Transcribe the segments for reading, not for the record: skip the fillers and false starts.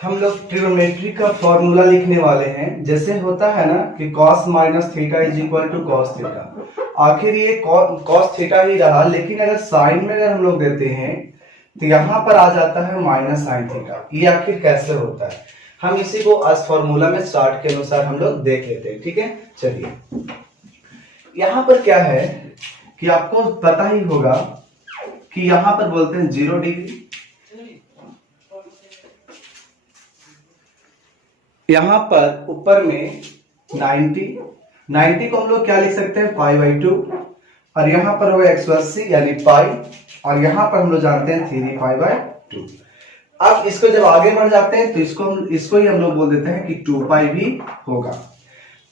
हम लोग ट्रिग्नोमेट्री का फॉर्मूला लिखने वाले हैं। जैसे होता है ना कि cos minus theta is equal to cos theta. आखिर ये कॉस थीटा ही रहा, लेकिन अगर साइन में अगर हम लोग देते हैं तो यहाँ पर आ जाता है माइनस साइन थीटा। ये आखिर कैसे होता है, हम इसी को आज फॉर्मूला में चार्ट के अनुसार हम लोग देख लेते हैं। ठीक है, चलिए यहाँ पर क्या है कि आपको पता ही होगा कि यहाँ पर बोलते हैं 0 डिग्री, यहाँ पर ऊपर में 90 को हम लोग क्या लिख सकते हैं पाई/2, और यहाँ पर होगा 180 यानी पाई, और यहाँ पर हम लोग जानते हैं 3π/2। अब इसको जब आगे बढ़ जाते हैं तो इसको ही हम लोग बोल देते हैं कि 2π भी होगा।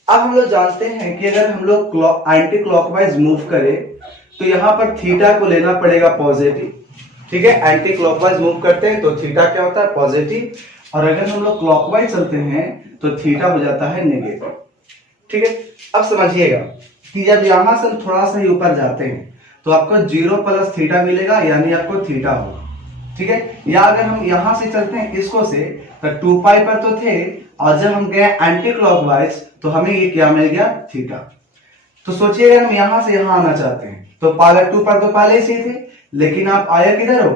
अब हम लोग जानते हैं कि अगर हम लोग एंटी क्लॉकवाइज मूव करें तो यहाँ पर थीटा को लेना पड़ेगा पॉजिटिव। ठीक है, एंटी क्लॉकवाइज मूव करते हैं तो थीटा क्या होता है पॉजिटिव, और अगर हम लोग क्लॉकवाइज चलते हैं तो थीटा हो जाता है नेगेटिव। ठीक है, अब समझिएगा कि जब यहां से हम थोड़ा सा ही ऊपर जाते हैं तो आपको 0 प्लस थीटा मिलेगा, यानी आपको थीटा होगा। ठीक है, या अगर हम यहां से चलते हैं इसको से तो 2π पर तो थे, और जब हम गए एंटी क्लॉकवाइज तो हमें ये क्या मिल गया थीटा। तो सोचिए अगर हम यहां से यहां आना चाहते हैं तो पाई/2 पर तो पहले से थे, लेकिन आप आए किधर हो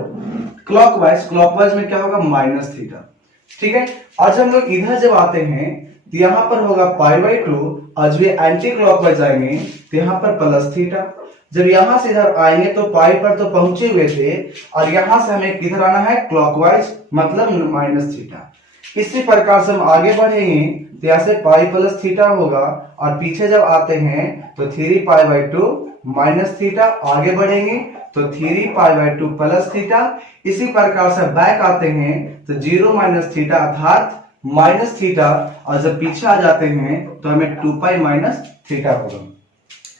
क्लॉकवाइज में क्या होगा माइनस थीटा। ठीक है, और जब हम लोग इधर जब आते हैं तो यहाँ पर होगा पाई/2, और जब ये एंटी क्लॉकवाइज आएंगे तो यहाँ पर प्लस थीटा। जब यहां से इधर आएंगे तो पाई पर तो पहुंचे हुए थे, और यहां से हमें किधर आना है क्लॉकवाइज, मतलब माइनस थीटा। इसी प्रकार से हम आगे बढ़ेंगे तो यहाँ से पाई प्लस थीटा होगा, और पीछे जब आते हैं तो 3π/2 माइनस थीटा। आगे बढ़ेंगे तो 3π/2 प्लस थीटा। इसी प्रकार से बैक आते हैं तो 0 माइनस थीटा अर्थात माइनस थीटा, और जब पीछे आ जाते हैं तो हमें 2π माइनस थीटा होगा।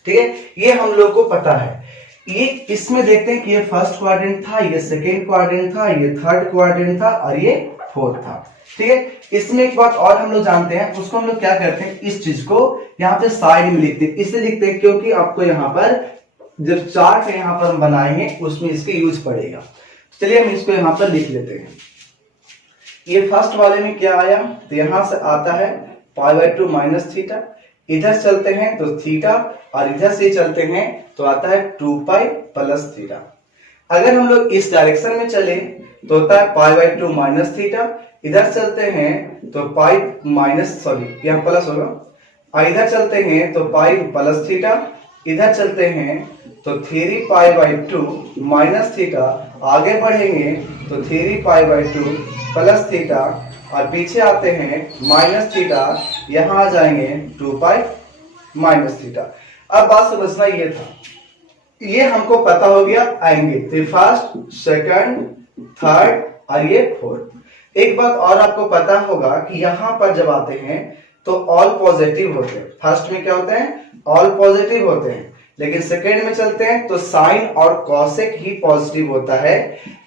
ठीक है, ये हम लोग को पता है। ये इसमें देखते हैं कि ये फर्स्ट क्वाड्रेंट था, ये सेकेंड क्वाड्रेंट था, ये थर्ड क्वाड्रेंट था, और ये फोर्थ था। ठीक है, इसमें एक बात और हम लोग जानते हैं, उसको हम लोग क्या करते हैं, इस चीज को यहाँ पे साइड में लिखते हैं। इसलिए लिखते हैं क्योंकि आपको यहाँ पर जब चार्ट है यहाँ पर हम बनाएंगे उसमें इसके यूज पड़ेगा। चलिए हम इसको यहाँ पर लिख लेते हैं। ये फर्स्ट वाले में क्या आया, तो यहां से आता है पाई/2 माइनस थीटा, इधर चलते हैं तो थीटा, और इधर से चलते हैं तो आता है 2π प्लस थीटा। अगर हम लोग इस डायरेक्शन में चले तो होता है पाई/2 माइनस थीटा, इधर चलते हैं तो पाई माइनस यहाँ प्लस होगा, और इधर चलते हैं तो पाई प्लस थीटा, इधर चलते हैं तो 3π/2 माइनस थीटा। आगे बढ़ेंगे तो 3π/2 प्लस थीटा, और पीछे आते हैं माइनस थीटा, यहां आ जाएंगे 2π माइनस थीटा। अब बात समझना ये था, ये हमको पता हो गया आएंगे तो फर्स्ट सेकंड थर्ड और ये फोर्थ। एक बात और आपको पता होगा कि यहां पर जब आते हैं तो ऑल पॉजिटिव होते हैं। फर्स्ट में क्या होते हैं ऑल पॉजिटिव होते हैं, लेकिन सेकेंड में चलते हैं तो साइन और कॉसेक ही पॉजिटिव होता है।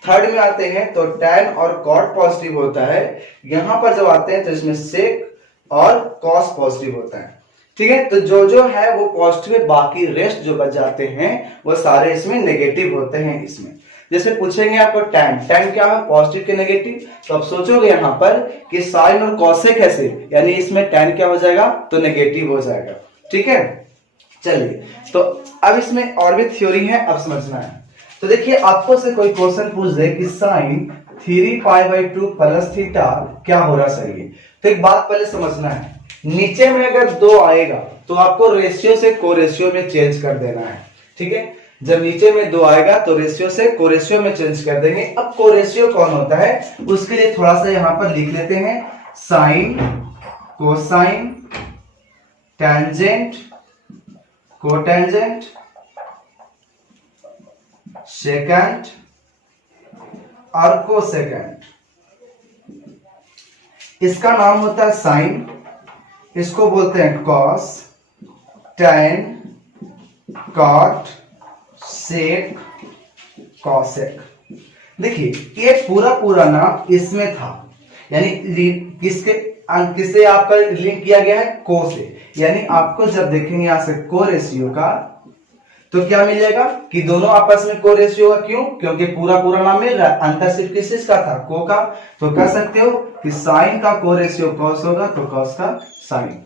थर्ड में आते हैं तो टैन और कॉट पॉजिटिव होता है। यहां पर जब आते हैं तो इसमें सेक और कॉस पॉजिटिव होता है। ठीक है, तो जो है वो पॉजिटिव है, बाकी रेस्ट जो बच जाते हैं वो सारे इसमें नेगेटिव होते हैं। इसमें जैसे पूछेंगे आपको टैन क्या है पॉजिटिव के नेगेटिव, तो आप सोचोगे यहाँ पर कि साइन और कॉसेक कैसे, यानी इसमें टैन क्या हो जाएगा तो नेगेटिव हो जाएगा। ठीक है, चलिए तो अब इसमें और भी थ्योरी है, अब समझना है। तो देखिए आपको से कोई क्वेश्चन पूछ दे कि साइन 3π/2 प्लस थीटा क्या हो रहा चाहिए, तो एक बात पहले समझना है, नीचे में अगर 2 आएगा तो आपको रेशियो से कोरेशियो में चेंज कर देना है। ठीक है, जब नीचे में 2 आएगा तो रेशियो से कोरेशियो में चेंज कर देंगे। अब कोरेशियो कौन होता है उसके लिए थोड़ा सा यहां पर लिख लेते हैं, sine cosine tangent cotangent second और कोसेकेंड। इसका नाम होता है साइन, इसको बोलते हैं कॉस, टेन, कॉट, सेक, कॉसेक। देखिए ये पूरा नाम इसमें था, यानी किससे आपका लिंक किया गया है को से, यानी आपको जब देखेंगे यहां से को रेशियो का तो क्या मिलेगा कि दोनों आपस में को रेशियो होगा। क्यों? क्योंकि पूरा पूरा नाम मिल रहा है, अंतर सिर्फ किस चीज का था, को का। तो कह सकते हो कि साइन का को रेशियो कॉस होगा, तो कॉस का साइन।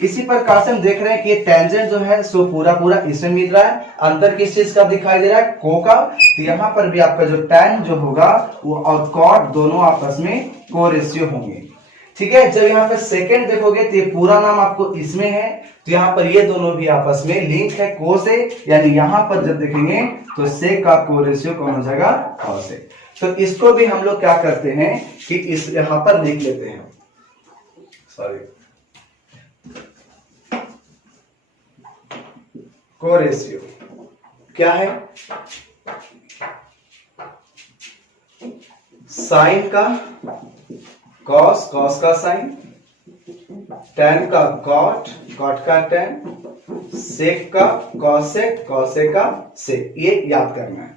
इसी प्रकार से हम देख रहे हैं कि ये टेंजेंट जो है सो पूरा पूरा इसमें मिल रहा है, अंतर किस चीज का दिखाई दे रहा है, को का। तो यहाँ पर भी आपका जो tan जो होगा वो और cot दोनों आपस में को रेशियो होंगे। ठीक है, जब यहाँ पे सेकंड देखोगे तो ये पूरा नाम आपको इसमें है, तो यहाँ पर ये दोनों भी आपस में लिंक है को से, यानी यहाँ पर जब देखेंगे तो से का को रेशियो कौन हो जाएगा, कॉस से। तो इसको भी हम लोग क्या करते हैं कि इस यहाँ पर लिख लेते हैं, सॉरी, को रेशियो क्या है, साइन का कॉस, कॉस का साइन, tan का कॉट, कॉट का tan, सेक का कॉसेक, कॉसेक का सेक। ये याद करना है।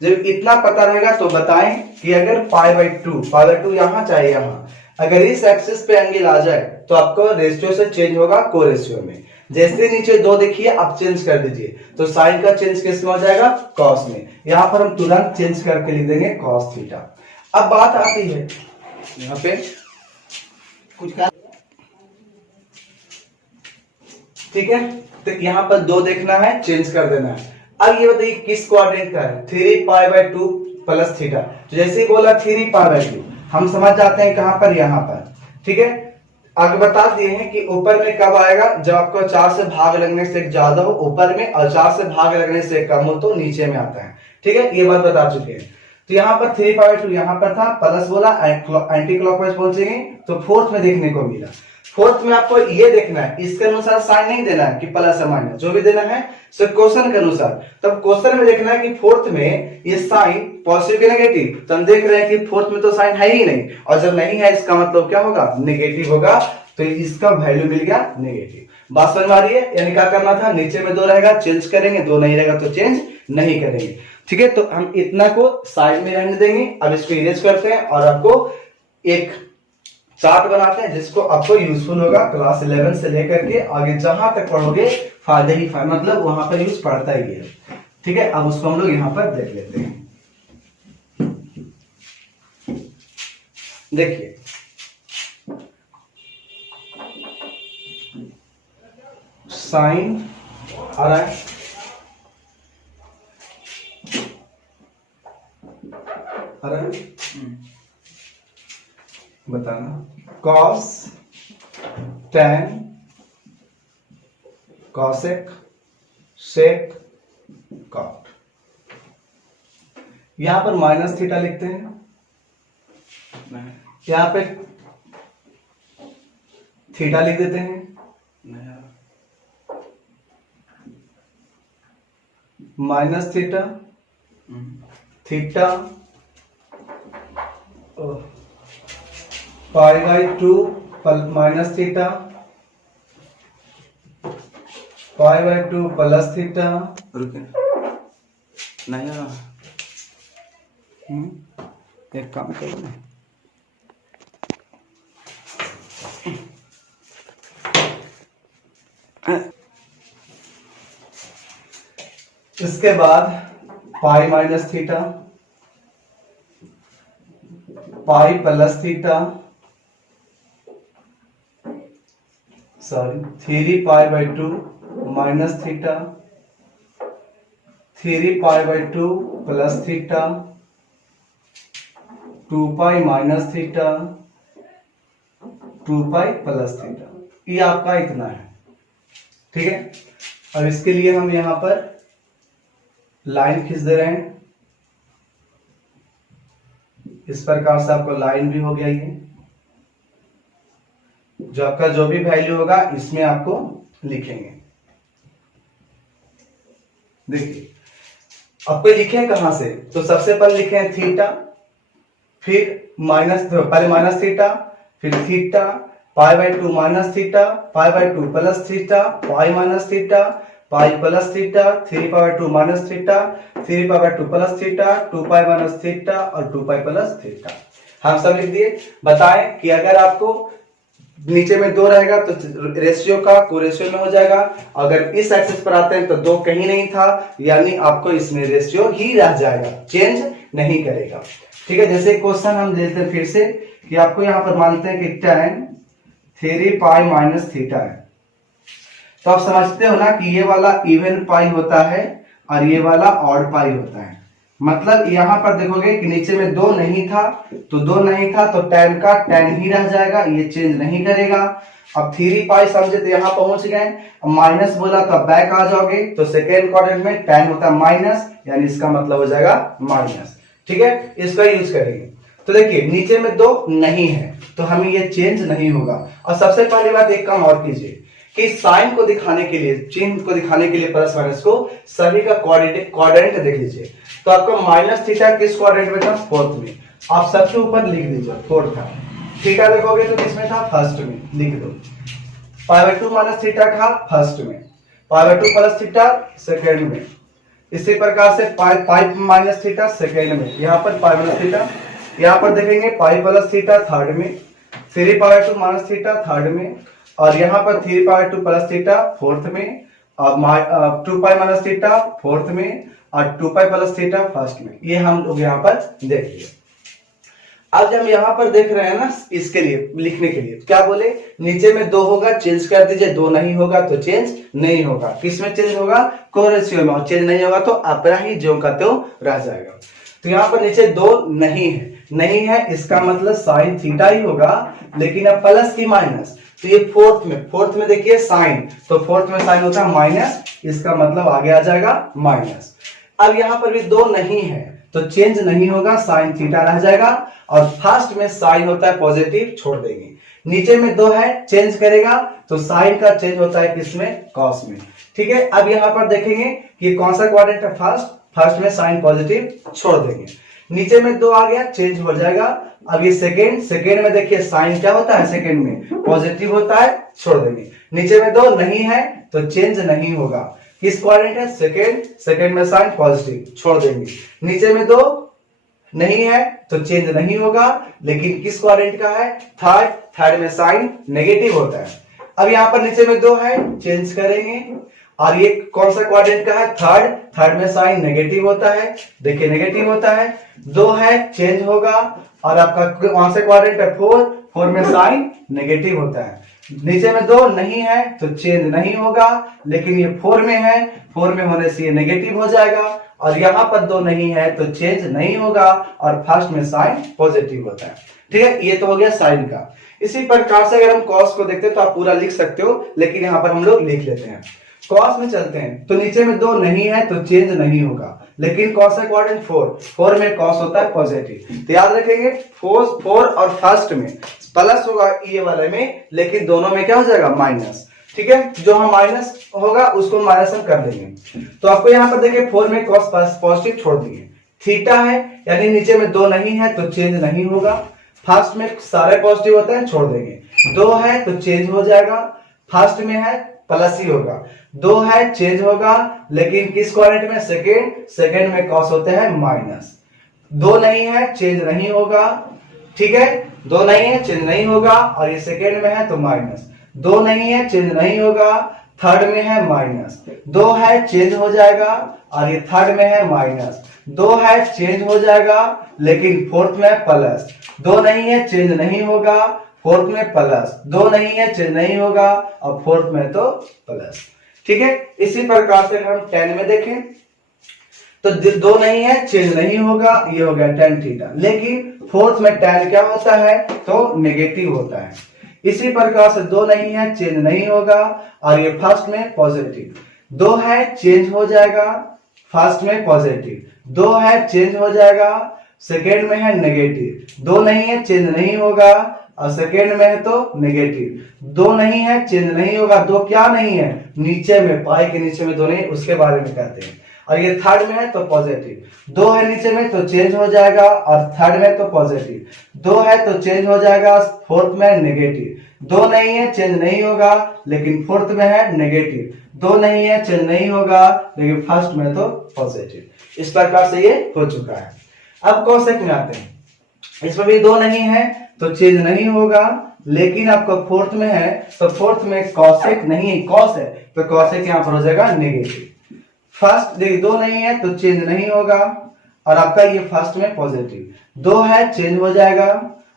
जब इतना पता रहेगा तो बताएं कि अगर पाई2 यहां चाहिए, यहां अगर इस एक्सिस पे एंगल आ जाए तो आपको रेशियो से चेंज होगा को रेशियो में। जैसे नीचे 2 देखिए, आप चेंज कर दीजिए तो साइन का चेंज किस में हो जाएगा, कॉस में। यहां पर हम तुरंत चेंज करके लिख देंगे कॉस थीटा। अब बात आती है यहाँ पे कुछ का, ठीक है, तो यहां पर 2 देखना है, चेंज कर देना है। अब ये बताइए किस क्वाड्रेंट का है, 3π/2 प्लस थीटा। तो जैसे ही बोला 3π/2 हम समझ जाते हैं कहां पर, यहां पर। ठीक है, आगे बता दिए हैं कि ऊपर में कब आएगा, जब आपको 4 से भाग लगने से ज्यादा हो ऊपर में और 4 से भाग लगने से कम हो तो नीचे में आता है। ठीक है, ये बात बता चुके हैं। तो यहाँ पर 3π/2 यहाँ पर था, प्लस बोला, एंटी क्लॉकवाइज पहुंचेंगे तो फोर्थ में देखने को मिला। फोर्थ में आपको ये देखना है, इसके अनुसार साइन नहीं देना है कि प्लस या माइनस, जो भी देना है सिर्फ क्वेश्चन के अनुसार। तब क्वेश्चन में देखना है कि फोर्थ में ये साइन पॉजिटिव या नेगेटिव। तो हम देख रहे हैं कि फोर्थ में तो साइन है ही नहीं, और जब नहीं है इसका मतलब क्या होगा, नेगेटिव होगा। तो इसका वैल्यू मिल गया नेगेटिव। बात समझ आ रही है? यानी क्या करना था, नीचे में 2 रहेगा चेंज करेंगे, 2 नहीं रहेगा तो चेंज नहीं करेंगे। ठीक है, तो हम इतना को साइड में रहने देंगे। अब इसको इरेज करते हैं और आपको एक चार्ट बनाते हैं जिसको आपको यूजफुल होगा क्लास 11 से लेकर के आगे जहां तक पढ़ोगे, फायदे ही फायदे, मतलब वहां पर यूज पड़ता ही है। ठीक है, अब उसको हम लोग यहां पर देख लेते हैं। देखिए साइन आ रहा है, बताना, कॉस, tan, कॉसेक, सेक, कॉट। यहां पर माइनस थीटा लिखते हैं, यहां पे थीटा लिख देते हैं, minus theta, theta π/2 minus theta, π/2 plus theta. नहीं आ रहा, एक काम करो ना, इसके बाद pi minus theta, pi plus theta, sorry 3π/2 minus theta, 3π/2 plus theta, 2π minus theta, 2π plus theta. ये आपका इतना है। ठीक है, और इसके लिए हम यहां पर लाइन खींच दे रहे हैं। इस प्रकार से आपको लाइन भी हो गया। ये जो आपका जो भी वैल्यू होगा इसमें आपको लिखेंगे। देखिए आपको लिखे कहां से, तो सबसे पहले लिखे हैं थीटा, फिर माइनस, पहले माइनस थीटा, फिर theta, π/2 minus theta, π/2 plus theta, pi minus theta, pi plus theta, 3π/2 minus theta, 3π/2 plus theta, 2π minus theta और 2π प्लस थीटा। हम सब लिख दिए। बताएं कि अगर आपको नीचे में 2 रहेगा तो रेशियो का कोरेशियो में हो जाएगा। अगर इस एक्सिस पर आते हैं तो 2 कहीं नहीं था, यानी आपको इसमें रेशियो ही रह जाएगा, चेंज नहीं करेगा। ठीक है, जैसे क्वेश्चन हम लेते हैं फिर से कि आपको यहाँ पर मानते हैं कि tan 3 पाई माइनस थीटा है, तो आप समझते हो ना कि ये वाला इवन पाई होता है और ये वाला ऑड पाई होता है। मतलब यहाँ पर देखोगे कि नीचे में 2 नहीं था तो 2 नहीं था तो tan का tan ही रह जाएगा, ये चेंज नहीं करेगा। अब 3 पाई समझे तो यहाँ पहुंच गए, माइनस बोला तो बैक आ जाओगे, तो सेकेंड क्वाड्रेंट में tan होता है माइनस, यानी इसका मतलब हो जाएगा माइनस। ठीक है, इसका यूज करेंगे। तो देखिए नीचे में 2 नहीं है तो हमें ये चेंज नहीं होगा। और सबसे पहली बात एक काम और कीजिए कि साइन को दिखाने के लिए, चिन्ह को दिखाने के लिए प्लस माइनस को सभी का क्वाड्रेंट देख लीजिए। तो आपको माइनस थीटा किस क्वाड्रेंट में था? फोर्थ में। आप सबके ऊपर लिख दीजिए फोर्थ था। थीटा देखोगे तो किसमें था? फर्स्ट में, लिख दो। पाई बाय 2 माइनस थीटा था फर्स्ट में, pi by 2 plus theta second में, इसी प्रकार से पाई माइनस थीटा सेकेंड में, यहाँ पर पाई माइनस थीटा, यहाँ पर देखेंगे पाई प्लस थीटा थर्ड में, 3 pi by 2 minus theta third में, और यहाँ पर 3 पाई 2 प्लस थीटा फोर्थ में, और 2 पाई माइनस थीटा फोर्थ में, और 2 पाई प्लस थीटा फर्स्ट में। ये हम लोग यहाँ पर देख लिए। अब हम यहाँ पर देख रहे हैं ना, इसके लिए लिखने के लिए क्या बोले, नीचे में 2 होगा चेंज कर दीजिए, 2 नहीं होगा तो चेंज नहीं होगा। किस में चेंज होगा? कोरेशियो में। और चेंज नहीं होगा तो अपना ही ज्यों का त्यों रह जाएगा। तो यहाँ पर नीचे 2 नहीं है, नहीं है इसका मतलब साइन थीटा ही होगा, लेकिन अब प्लस की माइनस, तो ये फोर्थ में देखिए साइन, तो फोर्थ में साइन होता है माइनस, इसका मतलब आगे आ जाएगा माइनस। अब यहाँ पर भी 2 नहीं है तो चेंज नहीं होगा, साइन थीटा रह जाएगा, और फर्स्ट में साइन होता है पॉजिटिव, छोड़ देंगे। नीचे में 2 है, चेंज करेगा तो साइन का चेंज होता है किसमें? कॉस में। ठीक है, अब यहाँ पर देखेंगे कि कौन सा क्वाड्रेंट है? फर्स्ट में साइन पॉजिटिव, छोड़ देंगे। नीचे में 2 आ गया, चेंज हो जाएगा। अब ये सेकेंड में देखिए साइन क्या होता है? सेकेंड में पॉजिटिव होता है, छोड़ देंगे। नीचे में 2 नहीं है तो चेंज नहीं होगा। किस क्वाड्रेंट है? सेकेंड में साइन पॉजिटिव, छोड़ देंगे। नीचे में 2 नहीं है तो चेंज नहीं होगा, लेकिन किस क्वाड्रेंट का है? थर्ड में साइन नेगेटिव होता है। अब यहाँ पर नीचे में 2 है, चेंज करेंगे, और ये कौन सा क्वाड्रेंट का है? थर्ड में साइन नेगेटिव होता है, देखिए नेगेटिव होता है। 2 है, चेंज होगा, और आपका कौन सा क्वाड्रेंट है? 4 में साइन नेगेटिव होता है। नीचे में 2 नहीं है तो चेंज नहीं होगा, लेकिन ये 4 में है, 4 में होने से ये नेगेटिव हो जाएगा, और यहाँ पर 2 नहीं है तो चेंज नहीं होगा, और फर्स्ट में साइन पॉजिटिव होता है। ठीक है, ये तो हो गया साइन का। इसी प्रकार से अगर हम कॉस को देखते हैं तो आप पूरा लिख सकते हो, लेकिन यहाँ पर हम लोग लिख लेते हैं। कॉस में चलते हैं तो नीचे में 2 नहीं है तो चेंज नहीं होगा, लेकिन कौन सा क्वाड्रेंट? 4 में कॉस होता है पॉजिटिव। तो याद रखेंगे 4 और फर्स्ट में प्लस होगा ये वाले में, लेकिन दोनों में क्या हो जाएगा? माइनस। ठीक है, जो हम माइनस होगा उसको माइनस हम कर देंगे। तो आपको यहाँ पर देखिए 4 में कॉस पॉजिटिव छोड़ दिए, थीटा है, यानी नीचे में 2 नहीं है तो चेंज नहीं होगा। फर्स्ट में सारे पॉजिटिव होते हैं, छोड़ देंगे। 2 है तो चेंज हो जाएगा, फर्स्ट में है प्लस ही होगा। 2 है, चेंज होगा, लेकिन किस क्वाड्रेंट में? सेकेंड में कॉस होते हैं माइनस। 2 नहीं है, चेंज नहीं होगा। ठीक है, 2 नहीं है, चेंज नहीं होगा, और ये सेकेंड में है तो माइनस। 2 नहीं है, चेंज नहीं होगा, थर्ड में है माइनस। 2 है, चेंज हो जाएगा, और ये थर्ड में है माइनस। 2 है, चेंज हो जाएगा, लेकिन फोर्थ में प्लस। 2 नहीं है, चेंज नहीं होगा, फोर्थ में प्लस। 2 नहीं है, चेंज नहीं होगा, और फोर्थ में तो प्लस। ठीक है, इसी प्रकार से अगर हम tan में देखें तो 2 नहीं है, चेंज नहीं होगा, ये हो गया tan थीटा, लेकिन फोर्थ में tan क्या होता है? तो नेगेटिव होता है। इसी प्रकार से 2 नहीं है, चेंज नहीं होगा, और ये फर्स्ट में पॉजिटिव। 2 है, चेंज हो जाएगा, फर्स्ट में पॉजिटिव। 2 है, चेंज हो जाएगा, सेकेंड में है नेगेटिव। 2 नहीं है, चेंज नहीं होगा, और सेकेंड में है तो नेगेटिव। 2 नहीं है, चेंज नहीं होगा। 2 क्या नहीं है? नीचे में, पाई के नीचे में 2 नहीं, उसके बारे में कहते हैं। और ये थर्ड में है तो पॉजिटिव। 2 है नीचे में तो चेंज हो जाएगा, और थर्ड में तो पॉजिटिव। 2 है तो चेंज हो जाएगा, फोर्थ में नेगेटिव। 2 नहीं है, चेंज नहीं होगा, लेकिन फोर्थ में है नेगेटिव। 2 नहीं है, चेंज नहीं होगा, लेकिन फर्स्ट में तो पॉजिटिव। इस प्रकार से ये हो चुका है। अब कॉसेक में आते हैं, इसमें भी 2 नहीं है तो चेंज नहीं होगा, लेकिन आपका फोर्थ में है तो फोर्थ में कॉसेक नहीं है, कॉस है तो कॉसेक यहाँ पर हो जाएगा नेगेटिव। फर्स्ट देखिए 2 नहीं है तो चेंज नहीं होगा, और आपका ये फर्स्ट में पॉजिटिव, 2 है चेंज हो जाएगा,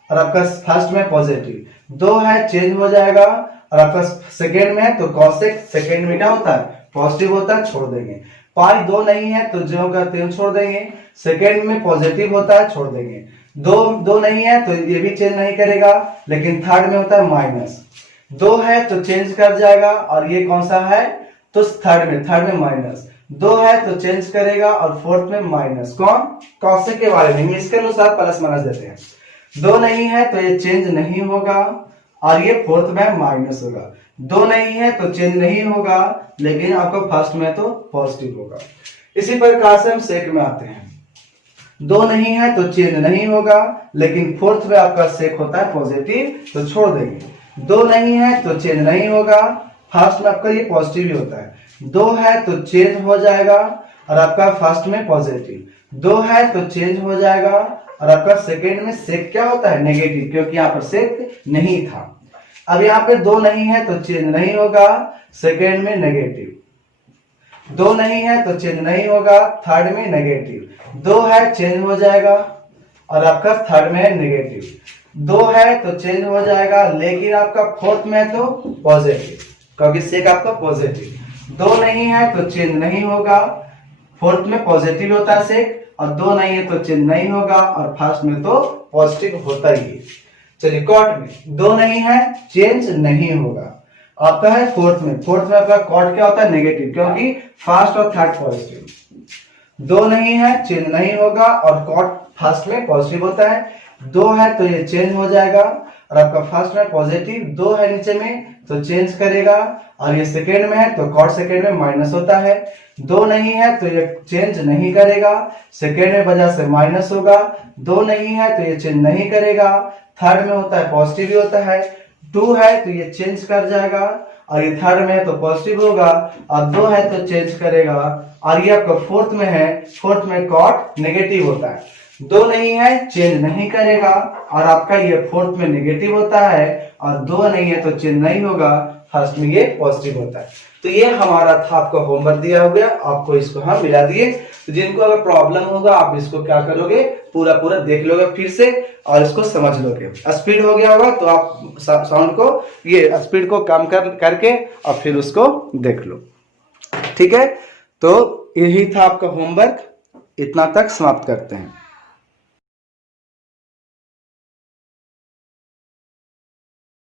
और आपका फर्स्ट में पॉजिटिव, 2 है चेंज हो जाएगा, और आपका सेकेंड में है तो कॉसेक सेकेंड में क्या होता है पॉजिटिव होता है, छोड़ देंगे। पाई 2 नहीं है तो जो का त्यों छोड़ देंगे, सेकेंड में पॉजिटिव होता है छोड़ देंगे, 2 नहीं है तो ये भी चेंज नहीं करेगा, लेकिन थर्ड में होता है माइनस, 2 है तो चेंज कर जाएगा, और ये कौन सा है तो थर्ड में माइनस, 2 है तो चेंज करेगा, और फोर्थ में माइनस। कौन कॉसेक के बारे में इसके अनुसार प्लस माइनस देते हैं। 2 नहीं है तो ये चेंज नहीं होगा, और ये फोर्थ में माइनस होगा, 2 नहीं है तो चेंज नहीं होगा, लेकिन आपको फर्स्ट में तो पॉजिटिव होगा। इसी प्रकार से हम सेक में आते हैं, 2 नहीं है तो चेंज नहीं होगा, लेकिन फोर्थ में आपका सेक होता है पॉजिटिव तो छोड़ देंगे। 2 नहीं है तो चेंज नहीं होगा, फर्स्ट में आपका ये पॉजिटिव ही होता है, 2 है तो चेंज हो जाएगा, और आपका फर्स्ट में पॉजिटिव, 2 है तो चेंज हो जाएगा, और आपका सेकेंड में सेक क्या होता है नेगेटिव, क्योंकि यहाँ पर सेक नहीं था। अब यहाँ पे 2 नहीं है तो चेंज नहीं होगा, सेकेंड में नेगेटिव, 2 नहीं है तो चेंज नहीं होगा, थर्ड में नेगेटिव, 2 है चेंज हो जाएगा, और आपका थर्ड में है नेगेटिव, 2 है तो चेंज हो जाएगा, लेकिन आपका फोर्थ में तो पॉजिटिव, क्योंकि सेक आपका पॉजिटिव, 2 नहीं है तो चेंज नहीं होगा, फोर्थ में पॉजिटिव होता है सेक, और 2 नहीं है तो चेंज नहीं होगा, और फर्स्ट में तो पॉजिटिव होता ही है। चलिए कॉट में 2 नहीं है चेंज नहीं होगा, आपका है फोर्थ में आपका कॉट क्या होता है नेगेटिव, क्योंकि फर्स्ट और थर्ड पॉजिटिव, 2 नहीं है चेंज नहीं होगा, और कॉट फर्स्ट में पॉजिटिव होता है, 2 है तो ये चेंज हो जाएगा, और आपका फर्स्ट में पॉजिटिव, 2 है नीचे में तो चेंज करेगा, और ये सेकेंड में है तो कॉट सेकेंड में माइनस होता है, 2 नहीं है तो ये चेंज नहीं करेगा, सेकेंड में वजह से माइनस होगा, 2 नहीं है तो ये चेंज नहीं करेगा, थर्ड में होता है पॉजिटिव ही होता है, 2 है तो ये चेंज कर जाएगा, और ये थर्ड में है तो पॉजिटिव होगा, और 2 है तो चेंज करेगा, और ये आपका फोर्थ में है, फोर्थ में कॉट नेगेटिव होता है, 2 नहीं है चेंज नहीं करेगा, और आपका ये फोर्थ में नेगेटिव होता है, और 2 नहीं है तो चेंज नहीं होगा, फर्स्ट में ये पॉजिटिव होता है। तो ये हमारा था, आपको होमवर्क दिया हो गया, आपको इसको हम मिला दिए। तो जिनको अगर प्रॉब्लम होगा आप इसको क्या करोगे पूरा देख लोगे फिर से, और इसको समझ लोगे। स्पीड हो गया होगा तो आप साउंड को ये स्पीड को कम करके और फिर उसको देख लो, ठीक है। तो यही था आपका होमवर्क, इतना तक समाप्त करते हैं।